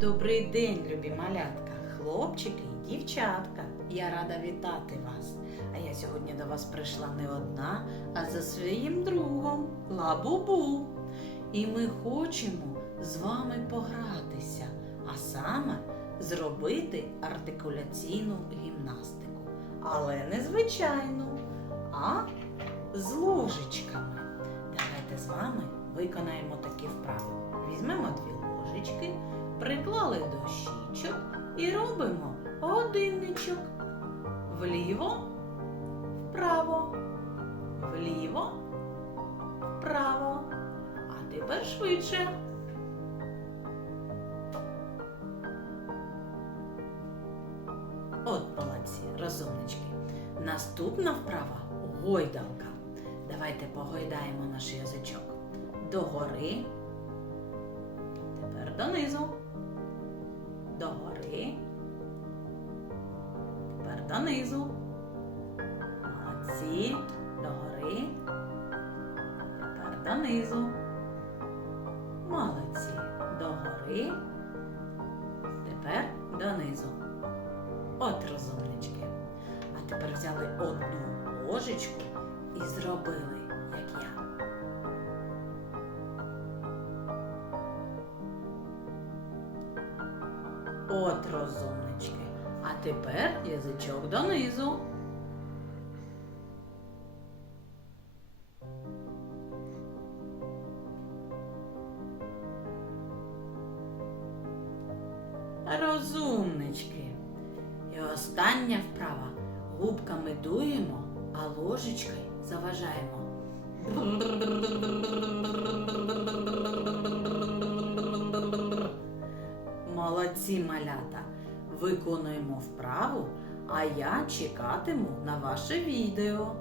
Добрий день, любі малятка, хлопчики і дівчатка. Я рада вітати вас. А я сьогодні до вас прийшла не одна, а за своїм другом Лабубу. І ми хочемо з вами погратися, а саме зробити артикуляційну гімнастику. Але не звичайну, а з ложечками. Давайте з вами виконаємо такі вправи. Візьмемо дві ложечки, приклали до щічок і робимо годинничок. Вліво, вправо, вліво, вправо. А тепер швидше. От молодці, розумнички. Наступна вправа гойдалка. Давайте погойдаємо наш язичок догори. Тепер донизу. Догори. Тепер донизу. Молодці. Догори. Тепер донизу. Молодці. Догори. Тепер донизу. От розумнички. А тепер взяли одну ложечку і зробили, От розумнички. А тепер язичок донизу. Розумнички. І остання вправа. Губками дуємо, а ложечкою заважаємо. Молодці малята. Виконуємо вправу, а я чекатиму на ваше відео.